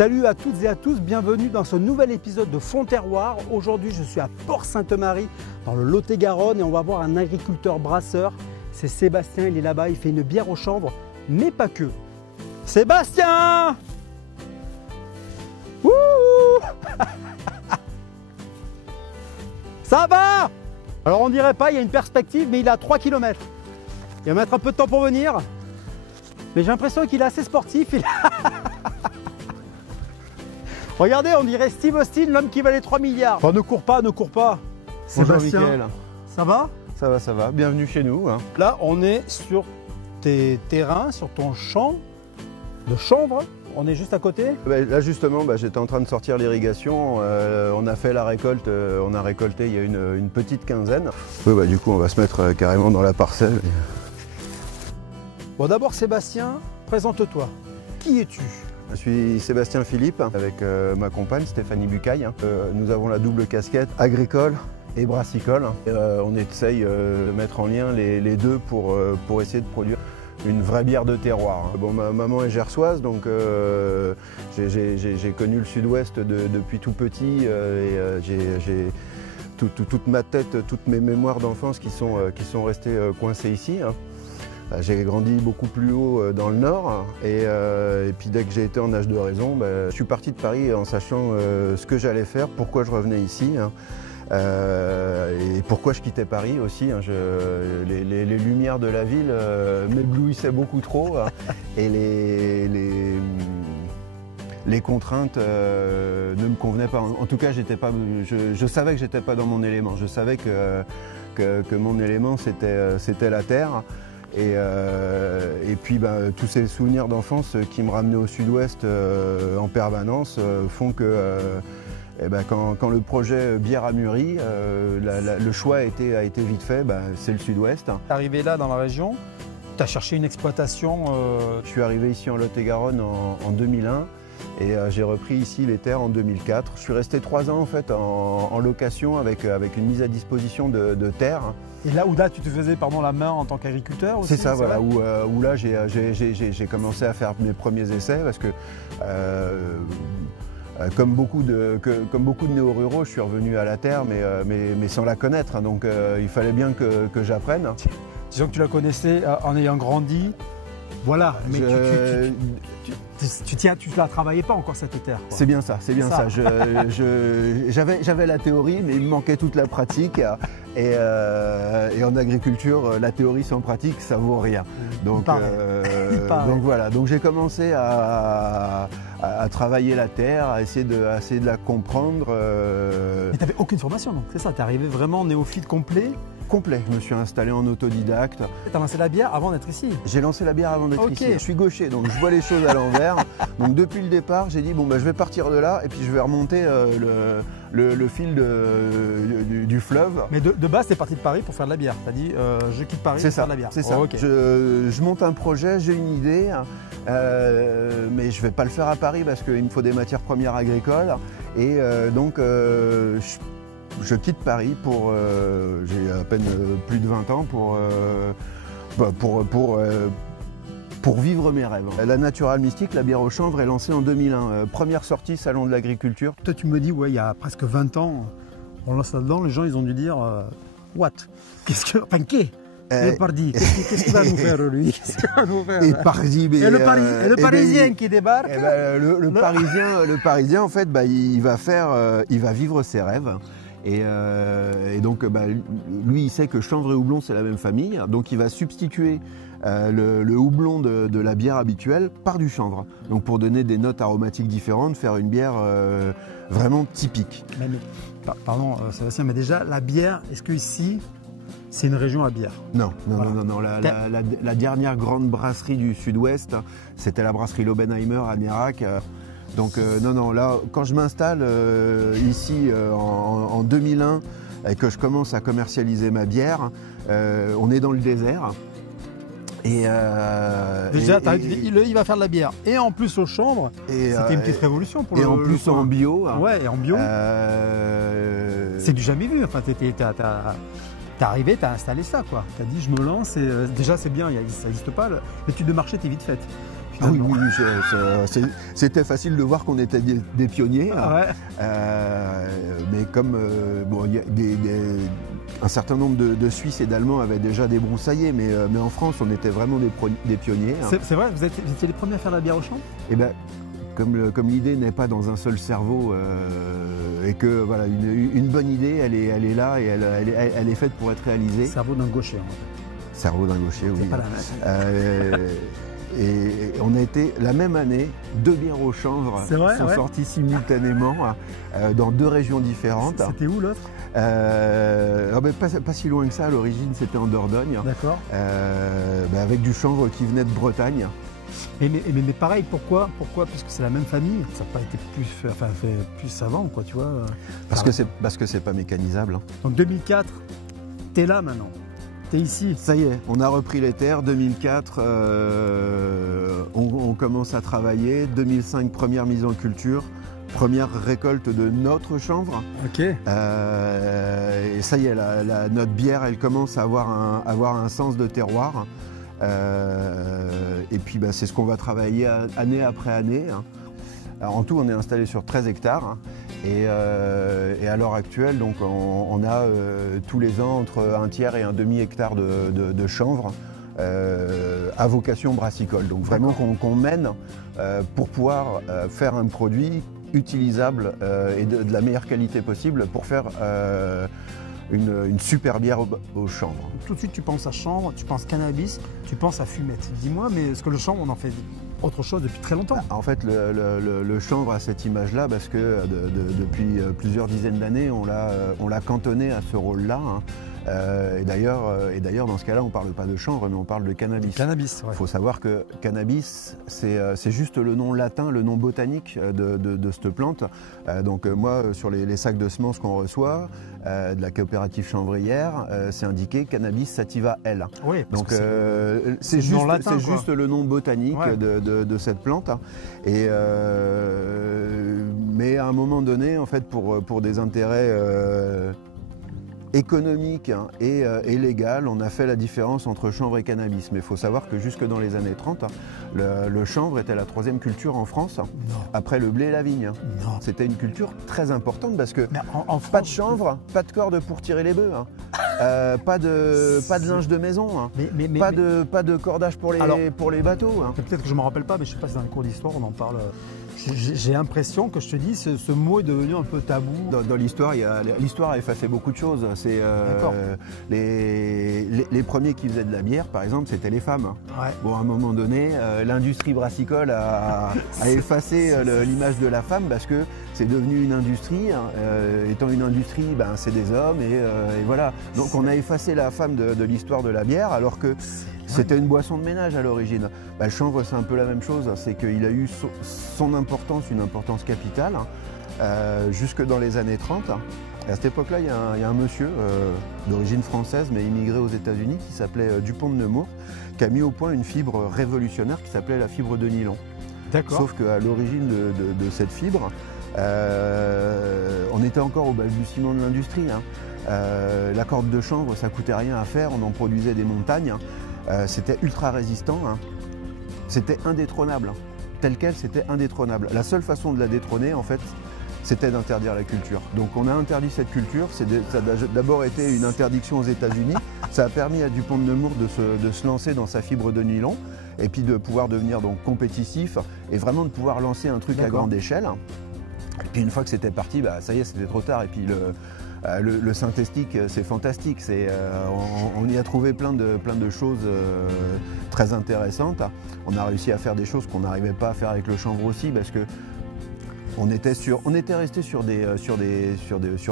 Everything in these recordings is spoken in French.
Salut à toutes et à tous, bienvenue dans ce nouvel épisode de Fond Terroir. Aujourd'hui, je suis à Port-Sainte-Marie, dans le Lot-et-Garonne, et on va voir un agriculteur brasseur. C'est Sébastien, il est là-bas, il fait une bière au chanvre, mais pas que. Sébastien! Wouh! Ça va? Alors on dirait pas, il y a une perspective, mais il est à 3 km. Il va mettre un peu de temps pour venir, mais j'ai l'impression qu'il est assez sportif. Regardez, on dirait Steve Austin, l'homme qui valait 3 milliards. Enfin, ne cours pas, ne cours pas. Bonjour Sébastien, Mickaël. ça va? Ça va. Bienvenue chez nous. Hein. Là, on est sur tes terrains, sur ton champ de chanvre. On est juste à côté. Là justement, j'étais en train de sortir l'irrigation. On a fait la récolte, on a récolté il y a une petite quinzaine. Oui, du coup, on va se mettre carrément dans la parcelle. Bon, d'abord Sébastien, présente-toi. Qui es-tu? Je suis Sébastien Philippe avec ma compagne Stéphanie Bucaille. Nous avons la double casquette agricole et brassicole. On essaye de mettre en lien les deux pour essayer de produire une vraie bière de terroir. Bon, ma maman est gersoise, donc j'ai connu le sud-ouest depuis tout petit et j'ai toute ma tête, toutes mes mémoires d'enfance qui sont restées coincées ici. Hein. J'ai grandi beaucoup plus haut dans le nord et puis dès que j'ai été en âge de raison, je suis parti de Paris en sachant ce que j'allais faire, pourquoi je revenais ici. Hein. Et pourquoi je quittais Paris aussi. Hein, les lumières de la ville m'éblouissaient beaucoup trop et les contraintes ne me convenaient pas. En tout cas, je savais que j'étais pas dans mon élément. Je savais que mon élément c'était la terre. Et puis tous ces souvenirs d'enfance qui me ramenaient au sud-ouest en permanence font que quand le projet bière a mûri, le choix a été vite fait, c'est le sud-ouest. Arrivé là dans la région, tu as cherché une exploitation. Je suis arrivé ici en Lot-et-Garonne en 2001 et j'ai repris ici les terres en 2004. Je suis resté 3 ans en fait en location avec une mise à disposition de terres. Et là tu te faisais la main en tant qu'agriculteur aussi? C'est ça, voilà, où là j'ai commencé à faire mes premiers essais parce que comme beaucoup de néo-ruraux, je suis revenu à la terre mais sans la connaître, hein, donc il fallait bien que j'apprenne. Disons que tu la connaissais en ayant grandi, voilà, mais tu ne la travaillais pas encore cette terre. C'est bien ça, c'est bien ça. J'avais la théorie, mais il me manquait toute la pratique. Et en agriculture, la théorie sans pratique, ça vaut rien. Donc voilà, donc j'ai commencé à travailler la terre, à essayer de la comprendre. Mais tu n'avais aucune formation, donc c'est ça, tu es arrivé vraiment néophyte complet? Complet, je me suis installé en autodidacte. Tu as lancé la bière avant d'être ici? J'ai lancé la bière avant d'être ici. Je suis gaucher, donc je vois les choses à l'envers. Donc depuis le départ, j'ai dit je vais partir de là et puis je vais remonter le fil du fleuve. Mais de base, tu es parti de Paris pour faire de la bière. Tu as dit je quitte Paris pour faire de la bière. C'est ça. Okay. Je monte un projet, j'ai une idée, mais je ne vais pas le faire à Paris parce qu'il me faut des matières premières agricoles. Et donc je quitte Paris j'ai à peine plus de 20 ans pour vivre mes rêves. La Natural Mystique, la bière au chanvre, est lancée en 2001. Première sortie, salon de l'agriculture. Toi, tu me dis, il y a presque 20 ans, on lance là-dedans, les gens, ils ont dû dire, what? Qu'est-ce qu'il va nous faire, lui? Et le Parisien qui débarque. Le Parisien, en fait, il va vivre ses rêves. Et donc, lui, il sait que chanvre et houblon, c'est la même famille. Donc, il va substituer le houblon de la bière habituelle par du chanvre. Donc, pour donner des notes aromatiques différentes, faire une bière vraiment typique. Pardon, Sébastien, mais déjà, la bière, est-ce que ici, c'est une région à bière? Non. La dernière grande brasserie du sud-ouest, c'était la brasserie Lobenheimer à Nérac. Donc là, quand je m'installe ici en 2001 et que je commence à commercialiser ma bière, on est dans le désert. Il va faire de la bière. Et en plus au chanvre, c'était une petite révolution pour en plus en bio. Ouais, et en bio. C'est du jamais vu. Enfin, t'es arrivé, t'as installé ça, quoi. T'as dit, je me lance et déjà c'est bien, ça n'existe pas. L'étude de marché était vite faite. Ah oui, finalement. oui, c'était facile de voir qu'on était des pionniers. Ouais. Mais comme bon, un certain nombre de Suisses et d'Allemands avaient déjà débroussaillé, mais en France, on était vraiment des pionniers. C'est vrai, vous étiez les premiers à faire la bière au champ? Et ben, comme l'idée n'est pas dans un seul cerveau et que voilà, une bonne idée, elle est là et elle est faite pour être réalisée. Cerveau d'un gaucher, en fait. Cerveau d'un gaucher, oui. C'est pas la même. Et on a été la même année, 2 bières au chanvre sont sorties simultanément dans 2 régions différentes. C'était où l'autre? Pas si loin que ça, à l'origine c'était en Dordogne. D'accord. Avec du chanvre qui venait de Bretagne. Mais pareil, pourquoi? Puisque c'est la même famille, ça n'a pas été plus savant, quoi, tu vois. Parce que c'est pas mécanisable. Hein. Donc 2004, t'es là maintenant. T'es ici. Ça y est, on a repris les terres. 2004, on commence à travailler. 2005, première mise en culture. Première récolte de notre chanvre. Ok. Et ça y est, notre bière, elle commence à avoir un sens de terroir. Et puis c'est ce qu'on va travailler année après année. Hein. Alors, en tout, on est installé sur 13 hectares. Hein. Et à l'heure actuelle, donc, on a tous les ans entre 1 tiers et 1/2 hectare de chanvre à vocation brassicole. Donc vraiment qu'on mène pour pouvoir faire un produit utilisable et de la meilleure qualité possible pour faire une super bière au chanvre. Tout de suite, tu penses à chanvre, tu penses cannabis, tu penses à fumette. Dis-moi, mais est-ce que le chanvre, on en fait autre chose depuis très longtemps? En fait, le chanvre a cette image-là parce que depuis plusieurs dizaines d'années, on l'a cantonné à ce rôle-là. Hein. Et d'ailleurs, dans ce cas-là, on ne parle pas de chanvre, mais on parle de cannabis. Cannabis, ouais. Il faut savoir que cannabis, c'est juste le nom latin, le nom botanique de cette plante. Donc moi, sur les sacs de semences qu'on reçoit, de la coopérative chanvrière, c'est indiqué cannabis sativa L. Oui, parce donc que c'est juste le nom botanique de cette plante. Et mais à un moment donné, en fait, pour des intérêts économique et légal, on a fait la différence entre chanvre et cannabis. Mais il faut savoir que jusque dans les années 30, le chanvre était la 3e culture en France, après le blé et la vigne. C'était une culture très importante parce que pas de chanvre, pas de corde pour tirer les bœufs, hein. Pas de linge de maison, hein. Pas de cordage pour les bateaux. Hein. Peut-être que je ne me rappelle pas, mais je ne sais pas si dans les cours d'histoire on en parle. J'ai l'impression que je te dis, ce mot est devenu un peu tabou. Dans l'histoire, l'histoire a effacé beaucoup de choses. Les premiers qui faisaient de la bière, par exemple, c'était les femmes. Ouais. Bon, à un moment donné, l'industrie brassicole a effacé l'image de la femme parce que c'est devenu une industrie. Étant une industrie, c'est des hommes et voilà. Donc on a effacé la femme de l'histoire de la bière alors que c'était une boisson de ménage à l'origine. Le chanvre, c'est un peu la même chose, c'est qu'il a eu son importance, une importance capitale, jusque dans les années 30. Et à cette époque-là, il y a un monsieur d'origine française, mais immigré aux États-Unis, qui s'appelait Dupont de Nemours, qui a mis au point une fibre révolutionnaire qui s'appelait la fibre de nylon. D'accord. Sauf qu'à l'origine de cette fibre, on était encore au balbutiement de l'industrie. Hein. La corde de chanvre, ça coûtait rien à faire, on en produisait des montagnes. C'était ultra résistant, hein. C'était indétrônable. Tel quel, c'était indétrônable. La seule façon de la détrôner, en fait, c'était d'interdire la culture. Donc on a interdit cette culture, ça a d'abord été une interdiction aux États-Unis, ça a permis à Dupont de Nemours de se lancer dans sa fibre de nylon et puis de pouvoir devenir donc compétitif et vraiment de pouvoir lancer un truc à grande échelle. Et puis une fois que c'était parti, ça y est, c'était trop tard. Et puis le synthétique, c'est fantastique. On y a trouvé plein de choses très intéressantes. On a réussi à faire des choses qu'on n'arrivait pas à faire avec le chanvre aussi parce que on était resté sur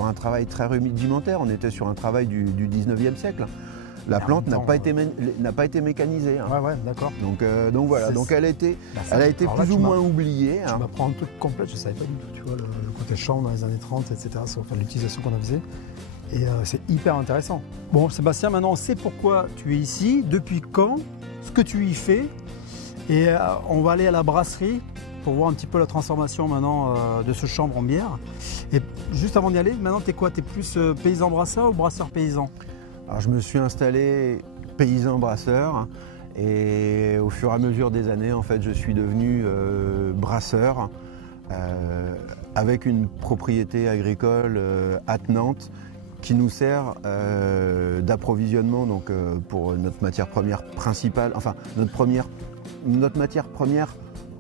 un travail très rudimentaire. On était sur un travail du 19e siècle. La plante n'a pas été mécanisée. Hein. Ouais, d'accord. Donc voilà, donc elle a été plus ou moins oubliée. Tu m'apprends un truc complet, je ne savais pas du tout, tu vois, le côté chanvre dans les années 30, etc., l'utilisation qu'on en faisait. Et c'est hyper intéressant. Bon, Sébastien, maintenant on sait pourquoi tu es ici, depuis quand, ce que tu y fais. Et on va aller à la brasserie pour voir un petit peu la transformation maintenant de ce chanvre en bière. Et juste avant d'y aller, maintenant tu es quoi? Tu es plus paysan brasseur ou brasseur paysan? Alors je me suis installé paysan brasseur Et au fur et à mesure des années, en fait, je suis devenu brasseur avec une propriété agricole attenante qui nous sert d'approvisionnement donc pour notre matière première principale, enfin notre matière première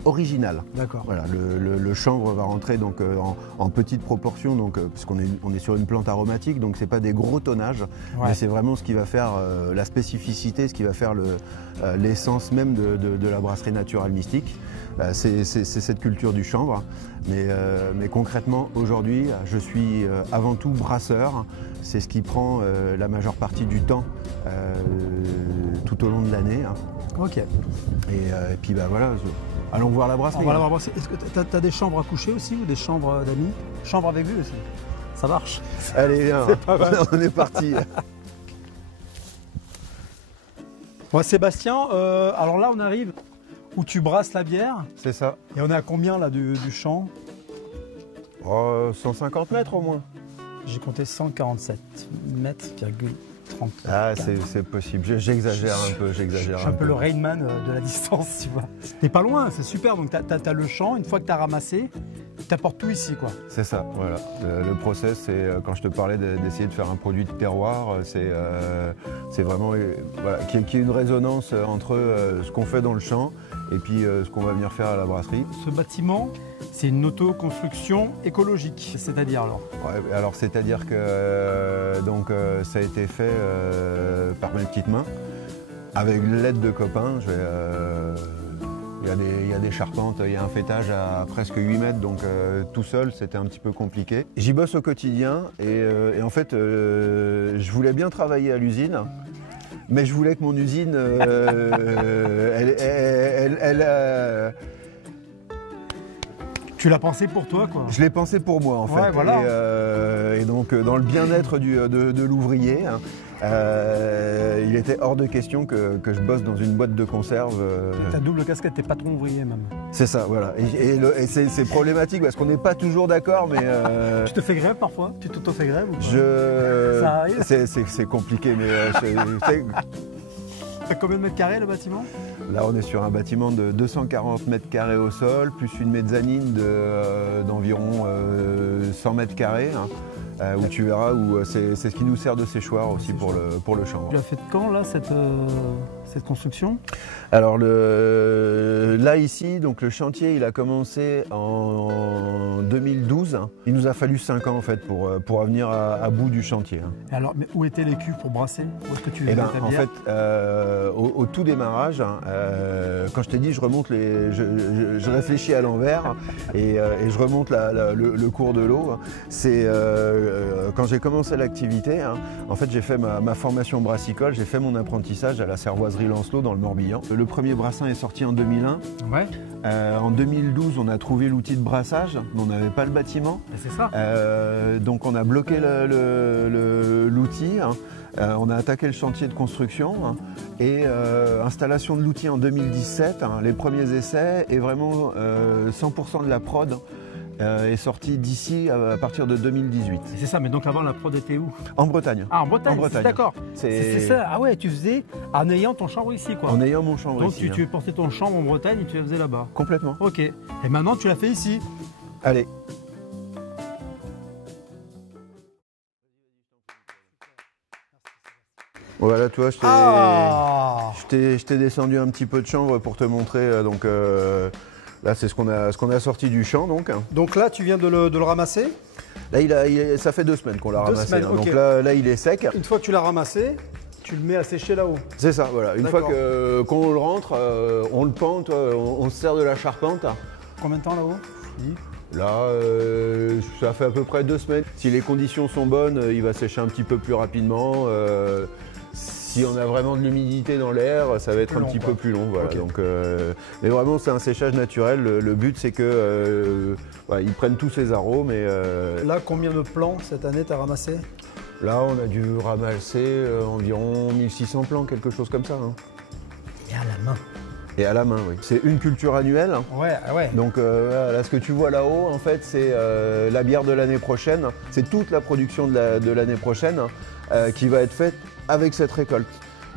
originale. D'accord. Voilà, le chanvre va rentrer donc en petite proportion, donc parce qu'on est sur une plante aromatique, donc c'est pas des gros tonnages, mais c'est vraiment ce qui va faire la spécificité, ce qui va faire l'essence même de la brasserie naturelle Mystique. C'est cette culture du chanvre, mais concrètement aujourd'hui, je suis avant tout brasseur. C'est ce qui prend la majeure partie du temps tout au long de l'année. Ok. Et puis bah voilà. Allons voir la brasserie. On va la voir. Est-ce que tu as des chambres à coucher aussi ou des chambres d'amis? Chambre avec vue aussi. Ça marche. Allez, viens, on est parti. Bon, Sébastien, alors là on arrive où tu brasses la bière. C'est ça. Et on est à combien là du champ? 150 mètres au moins. J'ai compté 147 mètres, 30. Ah, c'est possible. J'exagère un peu. Je suis un peu le Rainman de la distance, tu vois. T'es pas loin, c'est super. Donc t'as le champ, une fois que t'as ramassé, tu apportes tout ici, quoi. C'est ça, voilà. Le process, c'est quand je te parlais d'essayer de faire un produit de terroir, c'est vraiment voilà, qu'il y ait une résonance entre ce qu'on fait dans le champ et puis ce qu'on va venir faire à la brasserie. Ce bâtiment, c'est une autoconstruction écologique, c'est-à-dire alors? Ouais, alors c'est-à-dire que donc ça a été fait par mes petites mains, avec l'aide de copains. Il y a des charpentes, il y a un fêtage à presque 8 mètres, donc tout seul c'était un petit peu compliqué. J'y bosse au quotidien et en fait je voulais bien travailler à l'usine. Mais je voulais que mon usine, Tu l'as pensé pour toi, quoi. Je l'ai pensé pour moi, en fait. Ouais, voilà. Et donc, dans le bien-être de l'ouvrier, il était hors de question que je bosse dans une boîte de conserve. Ta double casquette, t'es patron ouvrier, même. C'est ça, voilà. Et c'est problématique parce qu'on n'est pas toujours d'accord, mais... Tu te fais grève parfois? Tu t'auto-fais grève ou Ça arrive. C'est compliqué, mais... T'as combien de mètres carrés, le bâtiment? Là, on est sur un bâtiment de 240 mètres carrés au sol, plus une mezzanine d'environ 100 mètres carrés, où tu verras où c'est ce qui nous sert de séchoir aussi pour le chanvre. Tu l'as fait de quand, là, cette construction? Alors, là, ici, donc, le chantier, il a commencé en 2012. Il nous a fallu 5 ans, en fait, pour venir à bout du chantier. Alors, mais où étaient les cuves pour brasser? Où est-ce que tu faisais ta bière? En fait, au tout démarrage, quand je t'ai dit, je réfléchis à l'envers et je remonte le cours de l'eau. C'est quand j'ai commencé l'activité, en fait, j'ai fait ma formation brassicole, j'ai fait mon apprentissage à la cervoiserie Lancelot dans le Morbihan. Le premier brassin est sorti en 2001. Ouais. En 2012, on a trouvé l'outil de brassage, mais on n'avait pas le bâtiment. C'est ça. Donc on a bloqué l'outil. On a attaqué le chantier de construction et installation de l'outil en 2017, les premiers essais et vraiment 100% de la prod est sorti d'ici à partir de 2018. C'est ça, mais donc avant la prod était où? En Bretagne. Ah, en Bretagne, d'accord. C'est ça, ah ouais, tu faisais en ayant ton chanvre ici, quoi. En ayant mon chanvre donc ici. Donc tu portais ton chanvre en Bretagne et tu la faisais là-bas? Complètement. Ok. Et maintenant tu l'as fait ici? Allez. Voilà, toi, je t'ai descendu un petit peu de chanvre pour te montrer. Donc là, c'est ce qu'on a sorti du champ. Donc là, tu viens de le ramasser? Là, ça fait 2 semaines qu'on l'a ramassé. Semaines, okay. Donc là, il est sec. Une fois que tu l'as ramassé, tu le mets à sécher là-haut? C'est ça, voilà. Une fois qu'on le rentre, on le pend, on se sert de la charpente. Combien de temps là-haut? Là, ça fait à peu près 2 semaines. Si les conditions sont bonnes, il va sécher un petit peu plus rapidement. Si on a vraiment de l'humidité dans l'air, ça va être un petit peu plus long. Voilà. Okay. Donc, mais vraiment, c'est un séchage naturel. Le but, c'est que voilà, ils prennent tous ces arômes. Là, combien de plants cette année tu as ramassé? Là, on a dû ramasser environ 1600 plants, quelque chose comme ça. Et à la main? Et à la main, oui. C'est une culture annuelle. Ouais, ouais. Donc là, ce que tu vois là-haut, en fait, c'est la bière de l'année prochaine. C'est toute la production de l'année prochaine qui va être faite avec cette récolte.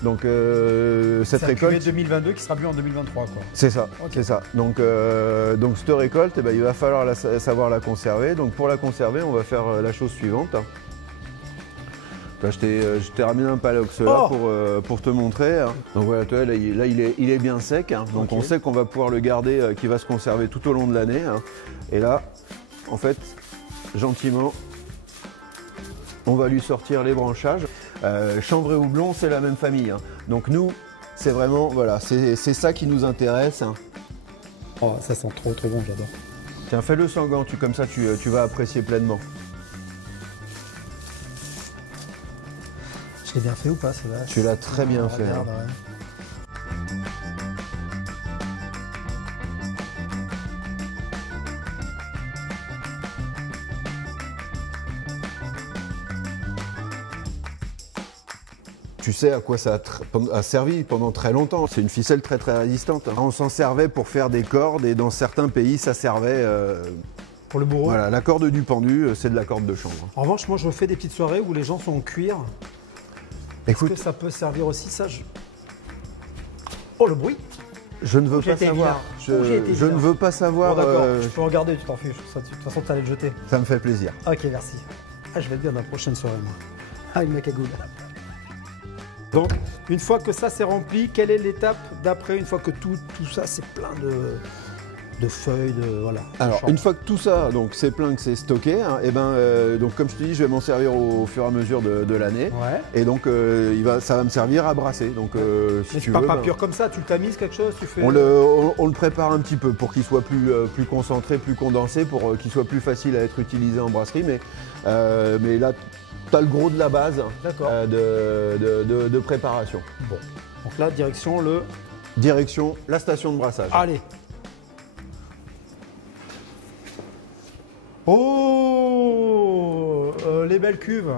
Donc cette C'est récolte... la cuvée 2022 qui sera bu en 2023 quoi. C'est ça, Ok. c'est ça. Donc cette récolte, eh ben, il va falloir savoir la conserver. Donc pour la conserver, on va faire la chose suivante. Là, je t'ai ramené un palox là pour te montrer. Hein. Donc voilà, toi, là, il est bien sec. Hein. Donc on sait qu'on va pouvoir le garder, qu'il va se conserver tout au long de l'année. Hein. Et là, en fait, gentiment, on va lui sortir les branchages. Chanvre et houblon, c'est la même famille. Hein. Donc nous, c'est vraiment, voilà, c'est ça qui nous intéresse. Hein. Oh, ça sent trop bon, j'adore. Tiens, fais-le sans gants, comme ça tu vas apprécier pleinement. Je l'ai bien fait ou pas, Sébastien? Tu l'as très bien fait. Regarde, Hein. ouais. Tu sais à quoi ça a servi pendant très longtemps. C'est une ficelle très résistante. Hein. On s'en servait pour faire des cordes et dans certains pays ça servait... Pour le bourreau. Voilà, la corde du pendu, c'est de la corde de chanvre. En revanche, moi je fais des petites soirées où les gens sont en cuir. Est-ce Écoute, que ça peut servir aussi ça Oh le bruit. je ne veux J'ai pas été savoir. vilain. J'ai été Je ne vilain. veux pas savoir. Bon d'accord, tu peux regarder, tu t'en fiches. De toute façon, tu allais le jeter. Ça me fait plaisir. Ok, merci. Ah, je vais être bien dans la prochaine soirée, moi. Ah, une macagoule. Donc, une fois que ça c'est rempli, quelle est l'étape d'après, une fois que tout ça c'est plein de feuilles, voilà. Alors, une fois que tout ça, donc c'est plein, que c'est stocké, hein, et ben, donc comme je te dis, je vais m'en servir au fur et à mesure de l'année. Ouais. Et donc, ça va me servir à brasser. Donc, si Mais tu c'est pas, veux, pas ben, pur comme ça, tu le tamises quelque chose, tu fais... on le prépare un petit peu pour qu'il soit plus concentré, plus condensé, pour qu'il soit plus facile à être utilisé en brasserie. Mais là, tu as le gros de la base de préparation. Bon, donc là, direction Direction la station de brassage. Allez. Oh, les belles cuves.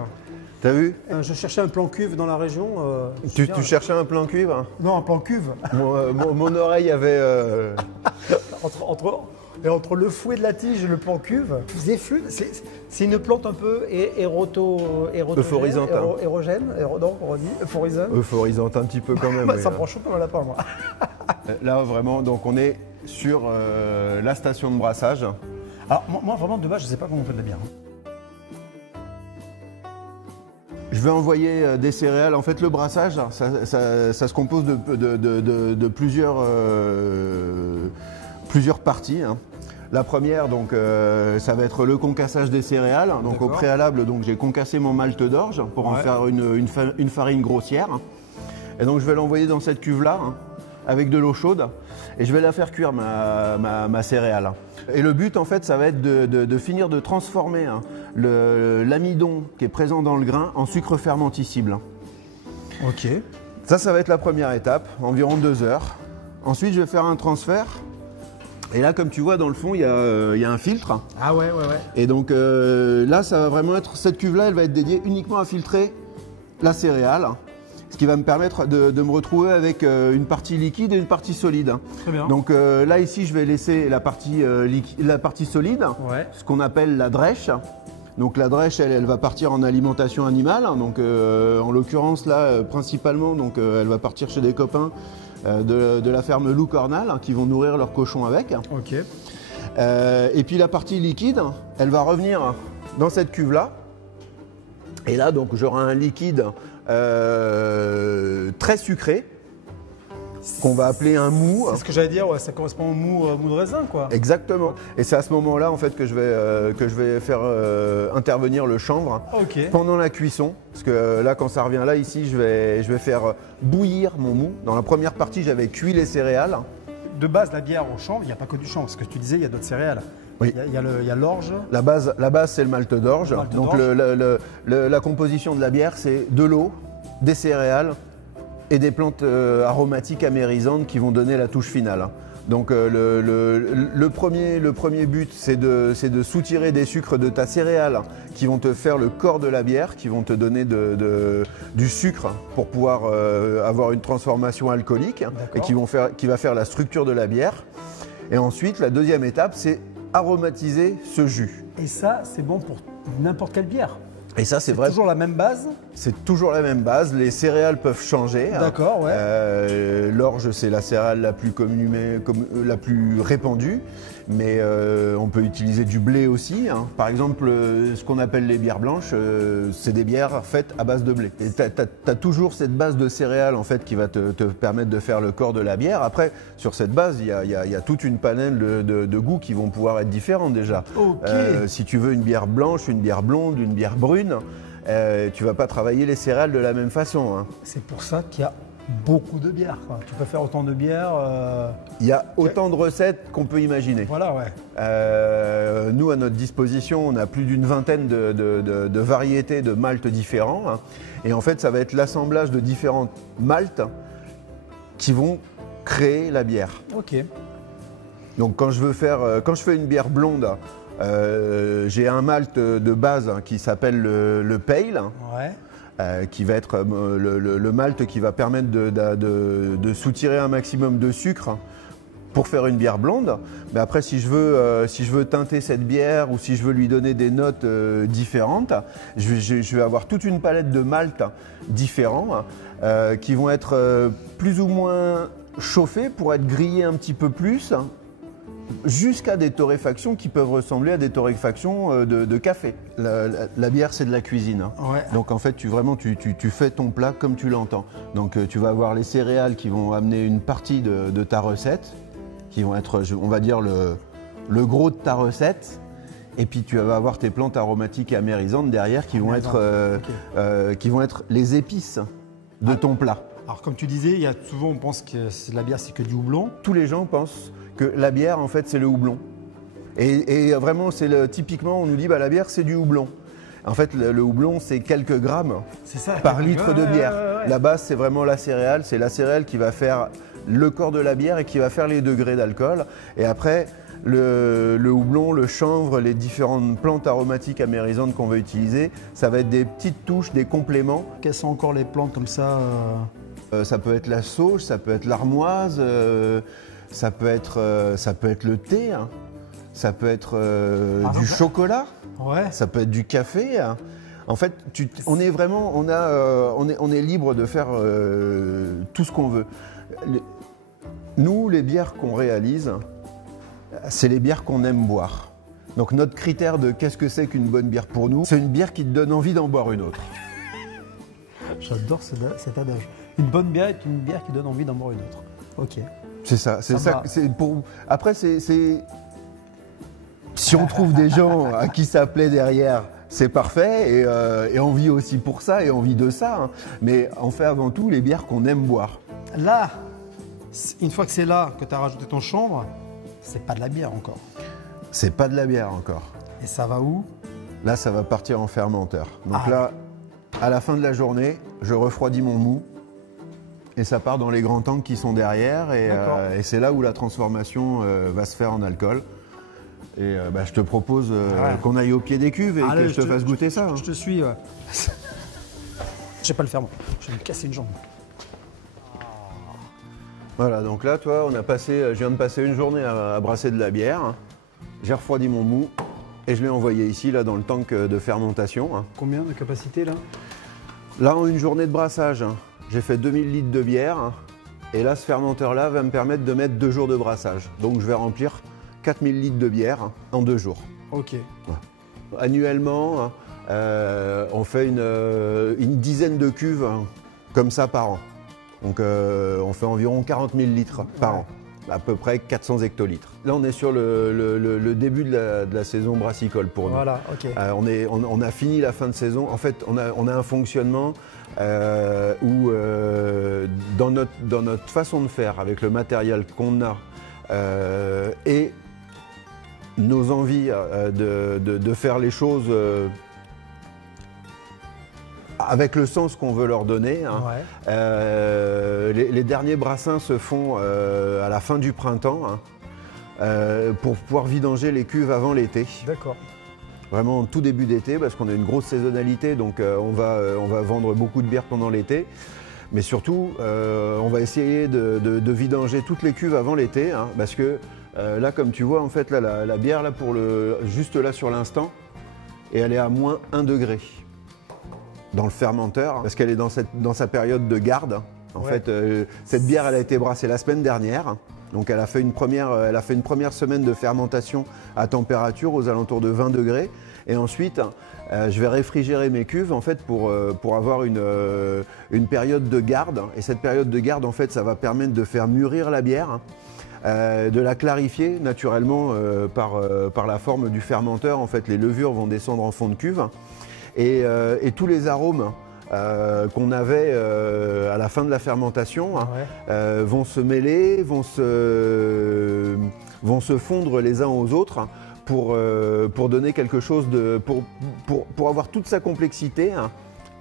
T'as vu? Je cherchais un plan cuve dans la région. Tu cherchais un plan cuivre? Non, un plan cuve. Mon oreille avait... entre le fouet de la tige et le plan cuve, zéphlude, c'est une plante un peu Euphorisante. Euphorisante un petit peu quand même. Bah, oui, ça hein. prend chaud comme un lapin, moi. Là vraiment, donc on est sur la station de brassage. Alors moi vraiment de base, je sais pas comment on fait de la bière. Je vais envoyer des céréales. En fait, le brassage, ça se compose de plusieurs parties. Hein. La première, donc, ça va être le concassage des céréales. Donc, au préalable, donc, j'ai concassé mon malt d'orge pour en faire une farine grossière. Et donc, je vais l'envoyer dans cette cuve-là, hein, avec de l'eau chaude. Et je vais la faire cuire, ma céréale. Et le but, en fait, ça va être de finir de transformer hein, l'amidon qui est présent dans le grain en sucre fermenticible. Ok. Ça va être la première étape, environ 2 heures. Ensuite, je vais faire un transfert. Et là, comme tu vois, dans le fond, il y a un filtre. Ah ouais. Et donc là, ça va vraiment être, cette cuve-là, elle va être dédiée uniquement à filtrer la céréale. Ce qui va me permettre de me retrouver avec une partie liquide et une partie solide. Très bien. Donc là, ici, je vais laisser la partie solide, ce qu'on appelle la drèche. Donc la drèche, elle va partir en alimentation animale. Donc en l'occurrence, là, principalement, donc, elle va partir chez des copains de la ferme Loup Cornal qui vont nourrir leurs cochons avec. Ok. Et puis la partie liquide, elle va revenir dans cette cuve-là. Et là, donc, j'aurai un liquide très sucré qu'on va appeler un mou. C'est ce que j'allais dire, ouais, ça correspond au mou de raisin, quoi. Exactement. Et c'est à ce moment-là en fait que je vais faire intervenir le chanvre pendant la cuisson. Parce que là, quand ça revient là, ici, je vais faire bouillir mon mou. Dans la première partie, j'avais cuit les céréales. De base, la bière au chanvre, il n'y a pas que du chanvre. Ce que tu disais, il y a d'autres céréales. Oui. Il y a l'orge. La base, c'est le malt d'orge. Donc la composition de la bière, c'est de l'eau, des céréales et des plantes aromatiques amérisantes qui vont donner la touche finale. Donc le premier but, c'est de soutirer des sucres de ta céréale qui vont te faire le corps de la bière, qui vont te donner du sucre pour pouvoir avoir une transformation alcoolique et qui va faire la structure de la bière. Et ensuite, la deuxième étape, c'est aromatiser ce jus. Et ça, c'est bon pour n'importe quelle bière. Et ça, c'est vrai. Toujours la même base? C'est toujours la même base. Les céréales peuvent changer. D'accord, ouais. L'orge, c'est la céréale la plus la plus répandue. Mais on peut utiliser du blé aussi. Par exemple, ce qu'on appelle les bières blanches, c'est des bières faites à base de blé. Et tu as toujours cette base de céréales en fait, qui va te permettre de faire le corps de la bière. Après, sur cette base, il y a toute une panel de goûts qui vont pouvoir être différents déjà. Okay. Si tu veux une bière blanche, une bière blonde, une bière brune, tu vas pas travailler les céréales de la même façon. C'est pour ça qu'il y a beaucoup de bières, quoi. Tu peux faire autant de bières. Il y a autant de recettes qu'on peut imaginer. Voilà, ouais. Nous, à notre disposition, on a plus d'une vingtaine de variétés de maltes différents. Et en fait, ça va être l'assemblage de différentes maltes qui vont créer la bière. Ok. Donc quand je fais une bière blonde, j'ai un malt de base qui s'appelle le pale. Ouais. Qui va être le malt qui va permettre de soutirer un maximum de sucre pour faire une bière blonde. Mais après, si je veux teinter cette bière ou si je veux lui donner des notes différentes, je vais avoir toute une palette de maltes différents qui vont être plus ou moins chauffés pour être grillés un petit peu plus, jusqu'à des torréfactions qui peuvent ressembler à des torréfactions de café. La bière, c'est de la cuisine. Ouais. Donc en fait, tu fais ton plat comme tu l'entends. Donc tu vas avoir les céréales qui vont amener une partie de ta recette, qui vont être, on va dire, le gros de ta recette. Et puis tu vas avoir tes plantes aromatiques et amérisantes derrière qui vont être les épices de ton plat. Alors comme tu disais, souvent on pense que la bière c'est que du houblon. Tous les gens pensent que la bière, en fait, c'est le houblon. Et vraiment, typiquement, on nous dit, la bière, c'est du houblon. En fait, le houblon, c'est quelques grammes par litre de bière. Ouais. La base, c'est vraiment la céréale. C'est la céréale qui va faire le corps de la bière et qui va faire les degrés d'alcool. Et après, le houblon, le chanvre, les différentes plantes aromatiques amérisantes qu'on va utiliser, ça va être des petites touches, des compléments. Quelles sont encore les plantes comme ça Ça peut être la sauge, ça peut être l'armoise, ça peut être le thé, ça peut être du chocolat, ouais. Ça peut être du café. En fait, on est libre de faire tout ce qu'on veut. Nous, les bières qu'on réalise, c'est les bières qu'on aime boire. Donc notre critère de qu'est-ce que c'est qu'une bonne bière pour nous, c'est une bière qui te donne envie d'en boire une autre. J'adore cet adage. Une bonne bière est une bière qui donne envie d'en boire une autre. Ok. C'est ça. Après, si on trouve des gens à qui ça plaît derrière, c'est parfait. Et on vit aussi pour ça et on vit de ça. Mais on fait avant tout les bières qu'on aime boire. Là, une fois que c'est là, que tu as rajouté ton chanvre, c'est pas de la bière encore. C'est pas de la bière encore. Et ça va où? Là, ça va partir en fermenteur. Donc là, à la fin de la journée, je refroidis mon mou. Et ça part dans les grands tanks qui sont derrière et c'est là où la transformation va se faire en alcool. Et je te propose qu'on aille au pied des cuves et que je te fasse goûter ça. Je te suis, ouais. Je vais pas le faire moi, je vais me casser une jambe. Voilà, donc là, toi, je viens de passer une journée à brasser de la bière. J'ai refroidi mon mou et je l'ai envoyé ici, là, dans le tank de fermentation. Combien de capacité, là? Là, en une journée de brassage, j'ai fait 2000 litres de bière et là, ce fermenteur-là va me permettre de mettre 2 jours de brassage. Donc, je vais remplir 4000 litres de bière en 2 jours. Ok. Ouais. Annuellement, on fait une dizaine de cuves comme ça par an. Donc, on fait environ 40 000 litres par an, à peu près 400 hectolitres. Là, on est sur le début de la saison brassicole pour nous. Voilà, ok. On a fini la fin de saison. En fait, on a un fonctionnement où, dans notre façon de faire, avec le matériel qu'on a et nos envies de faire les choses avec le sens qu'on veut leur donner. Les derniers brassins se font à la fin du printemps pour pouvoir vidanger les cuves avant l'été. D'accord. Vraiment en tout début d'été parce qu'on a une grosse saisonnalité, donc on va vendre beaucoup de bière pendant l'été. Mais surtout, on va essayer de vidanger toutes les cuves avant l'été parce que là, comme tu vois, en fait, là, la bière, là, juste là sur l'instant, et elle est à moins 1 degré. dans le fermenteur, parce qu'elle est dans sa période de garde. En fait, cette bière, elle a été brassée la semaine dernière. Donc elle a fait une première semaine de fermentation à température aux alentours de 20 degrés. Et ensuite, je vais réfrigérer mes cuves en fait, pour avoir une période de garde. Et cette période de garde, en fait, ça va permettre de faire mûrir la bière, de la clarifier naturellement par la forme du fermenteur. En fait, les levures vont descendre en fond de cuve. Et tous les arômes qu'on avait à la fin de la fermentation vont se mêler, vont se fondre les uns aux autres pour donner quelque chose pour avoir toute sa complexité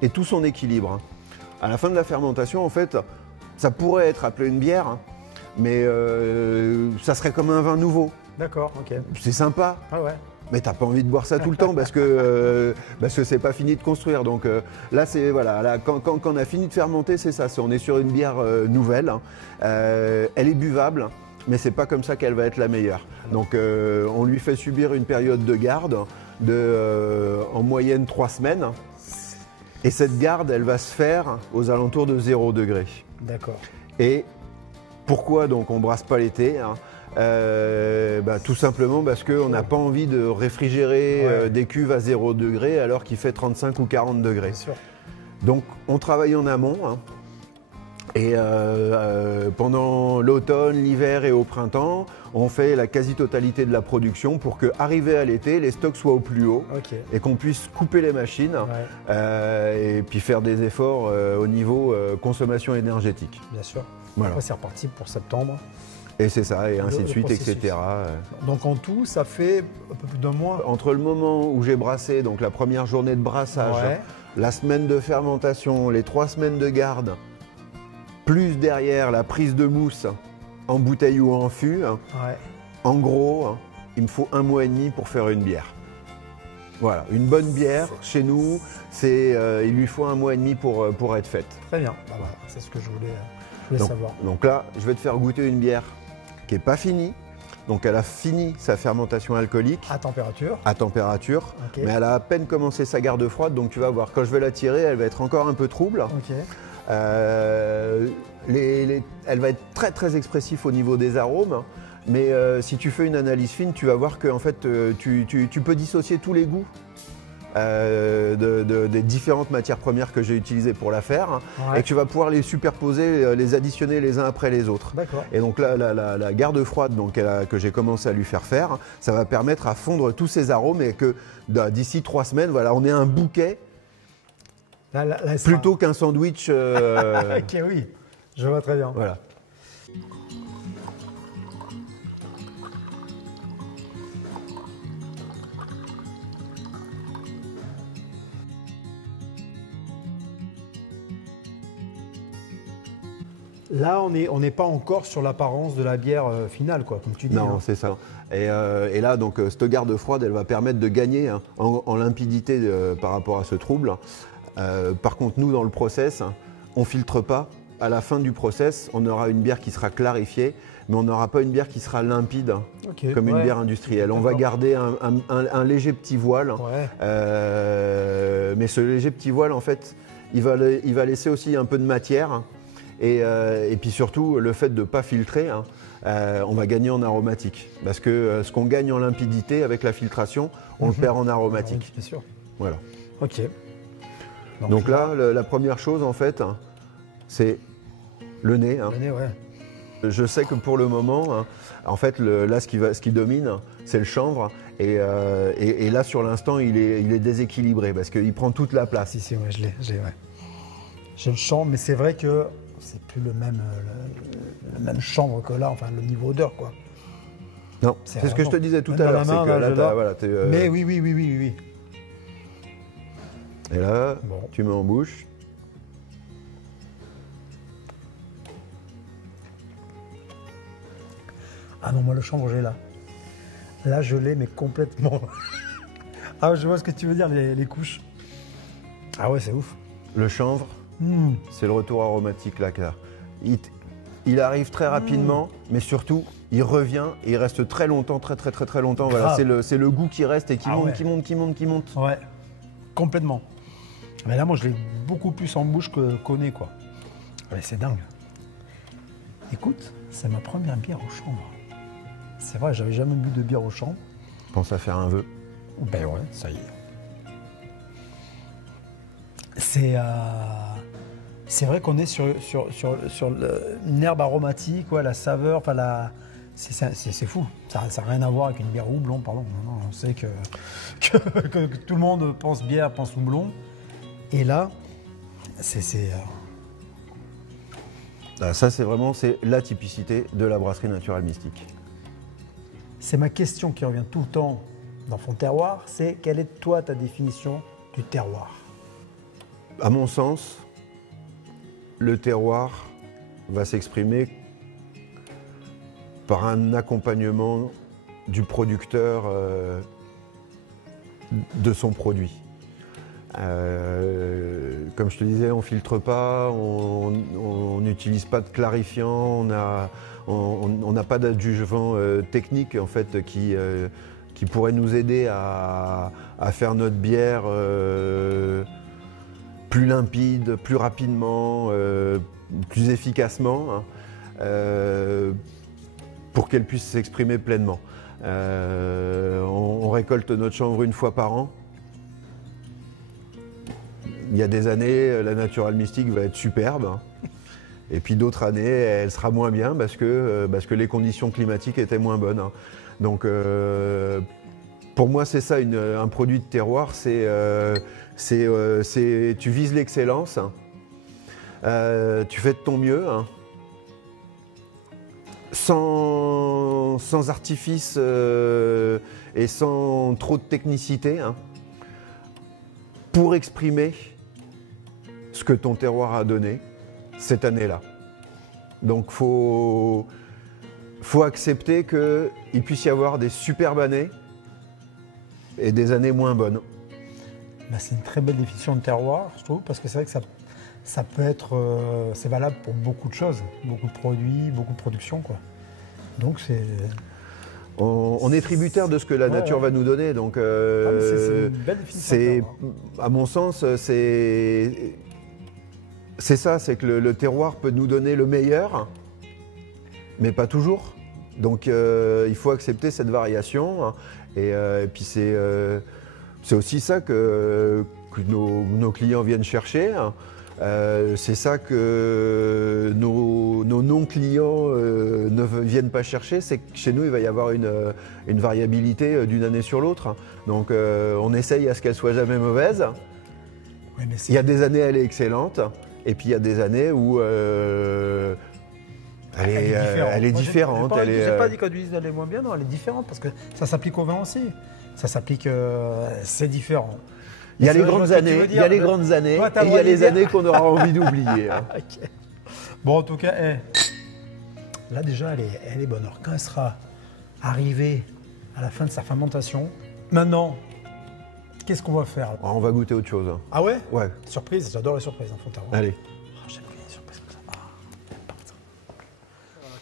et tout son équilibre. À la fin de la fermentation, en fait, ça pourrait être appelé une bière, mais ça serait comme un vin nouveau. D'accord, ok. C'est sympa. Ah ouais. Mais t'as pas envie de boire ça tout le temps parce que c'est pas fini de construire. Donc là, c'est voilà, là, quand on a fini de fermenter, c'est ça. On est sur une bière nouvelle. Elle est buvable, mais c'est pas comme ça qu'elle va être la meilleure. Donc on lui fait subir une période de garde de en moyenne 3 semaines. Et cette garde, elle va se faire aux alentours de 0 degré. D'accord. Et pourquoi donc on brasse pas l'été tout simplement parce qu'on n'a pas envie de réfrigérer des cuves à 0 degré alors qu'il fait 35 ou 40 degrés. Bien sûr. Donc on travaille en amont et pendant l'automne, l'hiver et au printemps, on fait la quasi-totalité de la production pour qu'arrivé à l'été, les stocks soient au plus haut et qu'on puisse couper les machines et puis faire des efforts au niveau consommation énergétique. Bien sûr. Voilà. Après, c'est reparti pour septembre. Et c'est ça, et ainsi de suite, etc. Donc en tout, ça fait un peu plus d'un mois. Entre le moment où j'ai brassé, donc la première journée de brassage, la semaine de fermentation, les 3 semaines de garde, plus derrière la prise de mousse en bouteille ou en fût, en gros, il me faut 1 mois et demi pour faire une bière. Voilà, une bonne bière, chez nous, il lui faut 1 mois et demi pour être faite. Très bien, voilà, c'est ce que je voulais savoir. Donc là, je vais te faire goûter une bière qui n'est pas finie. Donc elle a fini sa fermentation alcoolique. À température. À température. Mais elle a à peine commencé sa garde froide. Donc tu vas voir, quand je vais la tirer, elle va être encore un peu trouble. Elle va être très très expressive au niveau des arômes. Mais si tu fais une analyse fine, tu vas voir que en fait, tu peux dissocier tous les goûts des différentes matières premières que j'ai utilisées pour la faire et que tu vas pouvoir les superposer, les additionner les uns après les autres. Et donc là, la garde froide donc, que j'ai commencé à lui faire, ça va permettre à fondre tous ces arômes et que d'ici 3 semaines, voilà, on ait un bouquet plutôt qu'un sandwich. Ok, oui, je vois très bien. Voilà. Là, on n'est pas encore sur l'apparence de la bière finale, quoi, comme tu dis. Non, c'est ça. Et là, donc, cette garde froide, elle va permettre de gagner en limpidité par rapport à ce trouble. Par contre, nous, dans le process, on ne filtre pas. À la fin du process, on aura une bière qui sera clarifiée, mais on n'aura pas une bière qui sera limpide, comme une bière industrielle. On va garder un léger petit voile, mais ce léger petit voile, en fait, il va laisser aussi un peu de matière. Et puis surtout, le fait de ne pas filtrer, on va gagner en aromatique. Parce que ce qu'on gagne en limpidité avec la filtration, on le perd en aromatique. Bien sûr. Voilà. Ok. Donc là, la première chose, en fait, c'est le nez. Le nez, ouais. Je sais que pour le moment, en fait, là, ce qui domine, c'est le chanvre. Et là, sur l'instant, il est déséquilibré parce qu'il prend toute la place. Si, ouais, j'ai le chanvre, mais c'est vrai que c'est plus le même chanvre que là, enfin le niveau odeur, quoi. Non, c'est ce que je te disais tout à l'heure. Mais oui. Et là, tu mets en bouche. Ah non, moi le chanvre, j'ai là. Là, je l'ai, mais complètement. Ah, je vois ce que tu veux dire, les couches. Ah ouais, c'est ouf. Le chanvre, c'est le retour aromatique là. Il arrive très rapidement, mais surtout, il revient et il reste très longtemps, très longtemps. Voilà, c'est le goût qui reste et qui monte. Ouais, complètement. Mais là, moi, je l'ai beaucoup plus en bouche qu'au nez, quoi. Ouais, c'est dingue. Écoute, c'est ma première bière au chanvre. C'est vrai, j'avais jamais bu de bière au chanvre. Pense à faire un vœu. Ben ouais, ça y est. C'est vrai qu'on est sur une herbe aromatique, ouais, la saveur, enfin c'est fou. Ça n'a rien à voir avec une bière houblon, pardon. Non, on sait que tout le monde pense bière, pense houblon. Et là, Ça, c'est vraiment la typicité de la brasserie Natural Mystique. c'est ma question qui revient tout le temps dans Fonterroir, c'est quelle est toi ta définition du terroir? À mon sens, le terroir va s'exprimer par un accompagnement du producteur de son produit. Comme je te disais, on ne filtre pas, on n'utilise pas de clarifiant, on n'a pas d'adjuvant technique en fait, qui pourrait nous aider à faire notre bière plus limpide, plus rapidement, plus efficacement, pour qu'elle puisse s'exprimer pleinement. On récolte notre chanvre une fois par an. Il y a des années, la Natural Mystique va être superbe. Et puis d'autres années, elle sera moins bien parce que les conditions climatiques étaient moins bonnes. Donc pour moi, c'est ça, un produit de terroir, tu vises l'excellence, tu fais de ton mieux, sans artifice et sans trop de technicité, pour exprimer ce que ton terroir a donné cette année-là. Donc faut accepter qu'il puisse y avoir des superbes années et des années moins bonnes. Ben, c'est une très belle définition de terroir, je trouve, parce que c'est vrai que ça peut être, c'est valable pour beaucoup de choses, beaucoup de produits, beaucoup de productions, quoi. Donc c'est... On est tributaire de ce que la nature va nous donner, donc c'est une belle définition. À mon sens, c'est ça, c'est que le terroir peut nous donner le meilleur, mais pas toujours. Donc il faut accepter cette variation, et puis c'est aussi ça que nos clients viennent chercher. C'est ça que nos non-clients ne viennent pas chercher, c'est que chez nous il va y avoir une variabilité d'une année sur l'autre. Donc on essaye à ce qu'elle soit jamais mauvaise. Oui, mais il y a des années elle est excellente, et puis il y a des années où elle est différente. Je n'ai pas dit qu'elle est moins bien, non, elle est différente parce que ça s'applique au vin aussi. Ça s'applique, c'est différent. Il y a les grandes années, et il y a les années qu'on aura envie d'oublier. Okay. Bon, en tout cas, là déjà, elle est bonne. Alors, quand elle sera arrivée à la fin de sa fermentation, maintenant, qu'est-ce qu'on va faire? On va goûter autre chose. Ah ouais? Ouais. Surprise, j'adore les surprises en Fonterroir. Allez. Oh, j'aime bien les surprises comme ça.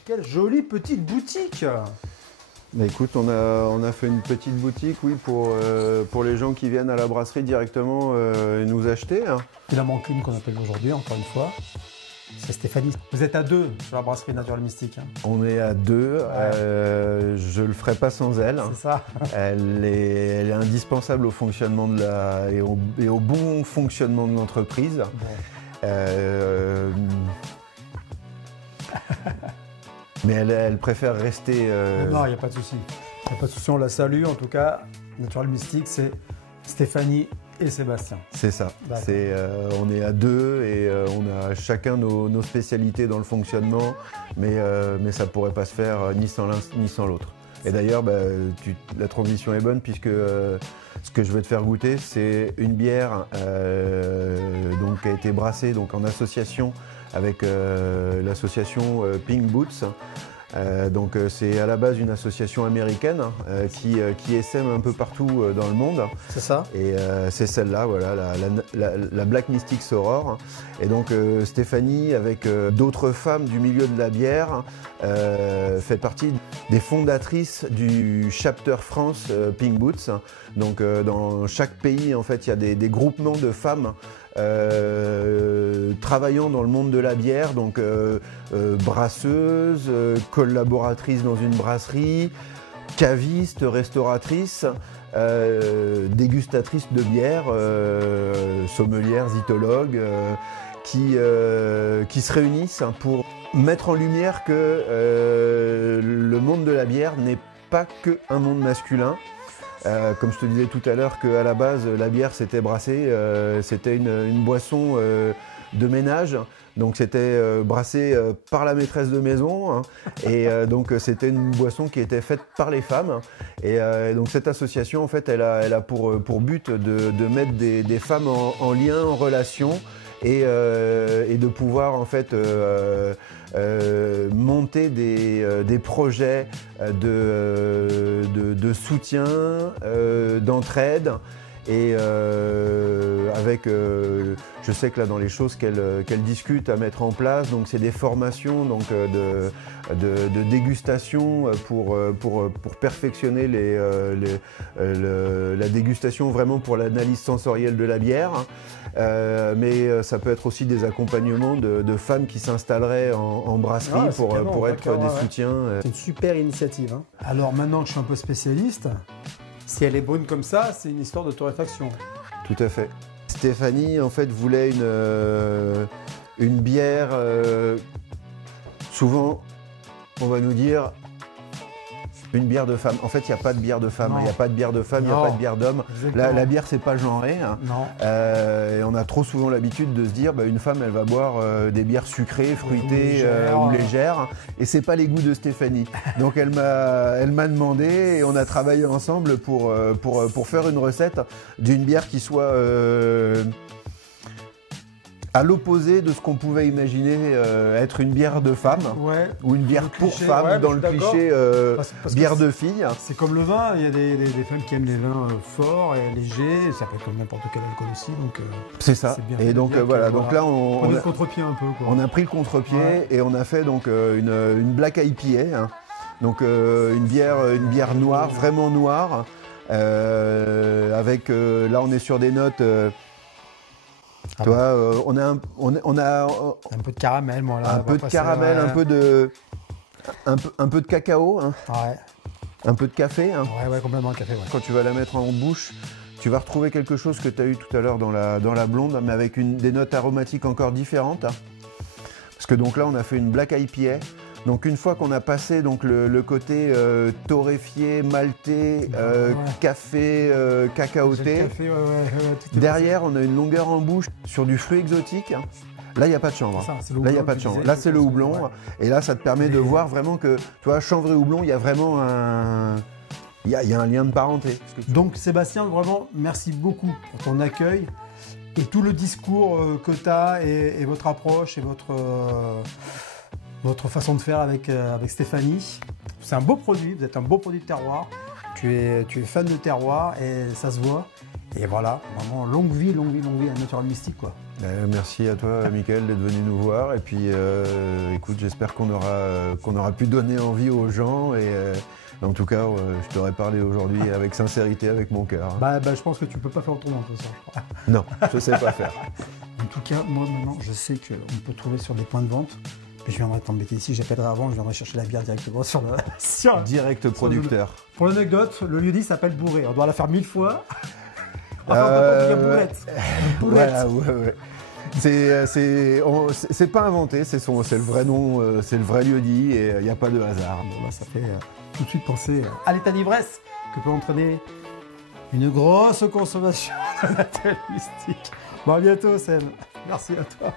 Quelle jolie petite boutique! Bah écoute, on a fait une petite boutique, oui, pour les gens qui viennent à la brasserie directement nous acheter. Il en manque une qu'on appelle aujourd'hui, encore une fois. C'est Stéphanie. Vous êtes à deux sur la brasserie Natural Mystique. On est à deux. Ouais. Je le ferai pas sans elle. C'est ça. Elle est indispensable au fonctionnement et au bon fonctionnement de l'entreprise. Bon. Mais elle préfère rester... Non, il n'y a pas de souci. Il n'y a pas de souci, on la salue. En tout cas, Natural Mystique, c'est Stéphanie et Sébastien. C'est ça. On est à deux et on a chacun nos spécialités dans le fonctionnement, mais ça ne pourrait pas se faire ni sans l'un ni sans l'autre. Et d'ailleurs, la transition est bonne puisque ce que je vais te faire goûter, c'est une bière donc, qui a été brassée donc, en association avec l'association Pink Boots. Donc c'est à la base une association américaine qui essaime un peu partout dans le monde. C'est ça. Et c'est celle-là, voilà, la Black Mystic Soror. Et donc Stéphanie, avec d'autres femmes du milieu de la bière, fait partie des fondatrices du Chapter France Pink Boots. Donc dans chaque pays, en fait, il y a des groupements de femmes travaillant dans le monde de la bière, donc brasseuse, collaboratrice dans une brasserie, caviste, restauratrice, dégustatrice de bière, sommelière, zytologue, qui se réunissent pour mettre en lumière que le monde de la bière n'est pas qu'un monde masculin. Comme je te disais tout à l'heure qu'à la base la bière c'était brassé, c'était une boisson de ménage, donc c'était brassé par la maîtresse de maison, hein, et donc c'était une boisson qui était faite par les femmes, et donc cette association en fait elle a pour but de mettre des femmes en lien, en relation, et de pouvoir en fait monter des projets de soutien, d'entraide, et avec, je sais que là dans les choses qu'elle discute à mettre en place, donc c'est des formations donc, de dégustation pour perfectionner la dégustation vraiment pour l'analyse sensorielle de la bière. Mais ça peut être aussi des accompagnements de femmes qui s'installeraient en brasserie pour être des soutiens. C'est une super initiative. Hein. Alors maintenant que je suis un peu spécialiste, si elle est brune comme ça, c'est une histoire de torréfaction. Tout à fait. Stéphanie en fait voulait une bière, souvent on va nous dire une bière de femme. En fait, il n'y a pas de bière de femme. Il n'y a pas de bière de femme, il n'y a pas de bière d'homme. La bière, c'est pas genré. Hein. Non. Et on a trop souvent l'habitude de se dire, une femme, elle va boire des bières sucrées, fruitées ou légères. Et c'est pas les goûts de Stéphanie. Donc elle m'a demandé, et on a travaillé ensemble pour faire une recette d'une bière qui soit à l'opposé de ce qu'on pouvait imaginer être une bière de femme, ou une bière pour femme, dans le cliché bière de fille. C'est comme le vin, il y a des femmes qui aiment les vins forts et légers, ça peut être comme n'importe quel alcool aussi. C'est ça, et donc voilà, donc là on a pris le contre-pied un peu. On a pris le contre-pied et on a fait donc une Black IPA, hein. Donc une bière noire, vraiment noire, avec, là on est sur des notes... Tu vois, on a un peu de caramel, moi là. Un peu de caramel, un peu de cacao, hein. Un peu de café. Hein. Ouais, complètement café. Ouais. Quand tu vas la mettre en bouche, tu vas retrouver quelque chose que tu as eu tout à l'heure dans la blonde, mais avec des notes aromatiques encore différentes. Hein. Parce que donc là, on a fait une Black IPA. Donc une fois qu'on a passé donc, le côté torréfié, maltais, café, cacaoté, derrière on a une longueur en bouche sur du fruit exotique. Là il n'y a pas de chanvre. Là il n'y a pas de chanvre. Là c'est le houblon. Et là ça te permet de voir vraiment que, tu vois, chanvre et houblon, il y a vraiment il y a un lien de parenté. Donc Sébastien, vraiment merci beaucoup pour ton accueil et tout le discours que tu as et votre approche et votre façon de faire avec Stéphanie. C'est un beau produit, vous êtes un beau produit de terroir. Tu es fan de terroir et ça se voit. Et voilà, vraiment longue vie à Natural Mystique, quoi. Merci à toi, Mickaël, d'être venu nous voir. Et puis, écoute, j'espère qu'on aura pu donner envie aux gens. Et en tout cas, je t'aurais parlé aujourd'hui avec sincérité, avec mon cœur. Je pense que tu peux pas faire autrement, de toute façon, je crois. Non, je sais pas faire. En tout cas, moi, maintenant, je sais qu'on peut trouver sur des points de vente. Je viendrai t'embêter ici, j'appellerai avant, je viendrai chercher la bière directement sur le... Direct producteur. Pour l'anecdote, le lieu-dit s'appelle Bourré. On doit la faire 1000 fois. Enfin, on peut pas dire bourrette. Voilà, ouais. C'est pas inventé, c'est le vrai nom, c'est le vrai lieu-dit et il n'y a pas de hasard. Bon, ça fait tout de suite penser à l'état d'ivresse que peut entraîner une grosse consommation de Natural Mystique. Bon, à bientôt, Seb. Merci à toi.